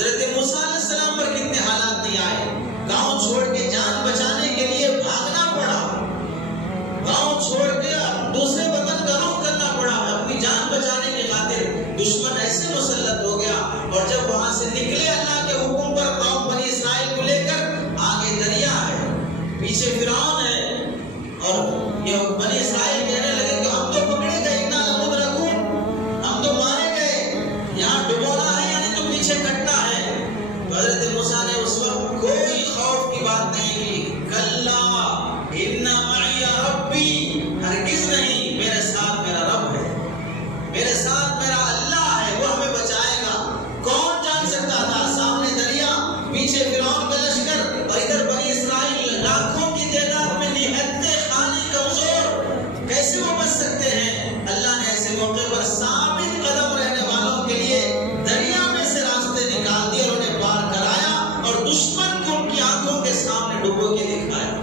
حضرت موسیٰ علیہ السلام پر کتنے حالات نہیں آئے، گاؤں چھوڑ کے جان بچانے کے لیے بھاگنا پڑا، گاؤں چھوڑ کے دوسرے وطن کا رخ کرنا پڑا اپنی جان بچانے کی خاطر۔ دشمن ایسے مسلط ہو گیا، اور جب وہاں سے نکلے اللہ کے حکم پر قوم بنی اسرائیل کو لے کر، آگے دریا ہے، پیچھے فرعون ہے، اور یہ بنی اسرائیل کہنے لگے کہ ہم تو پکڑے گئے، انا لمدرکون، ہم تو مارے گئے، یہاں ڈبونا ہے یعنی تو پیچھے کٹنا ہے۔ تو حضرت موسیٰ نے اس وقت کوئی خوف کی بات نہیں کی، کلا ان معی ربی، ہرگز نہیں، میرے ساتھ میرا رب ہے، میرے ساتھ میرا اللہ ہے، وہ ہمیں بچائے گا۔ کون جان سکتا تھا، سامنے دریا، پیچھے فرعون کا لشکر، اور ادھر بنی اسرائیل لاکھوں کی تعداد میں نہتے خانے کمزور، کیسے وہ بچ سکتے ہیں؟ اللہ نے ایسے موقع پر ثابت قدم رہنے والوں کے لیے دریا میں سے راستے نکال دیے اور انہیں پار کرایا، اور دشمن کو ان کی آنکھوں کے سامنے ڈبو کے دکھایا۔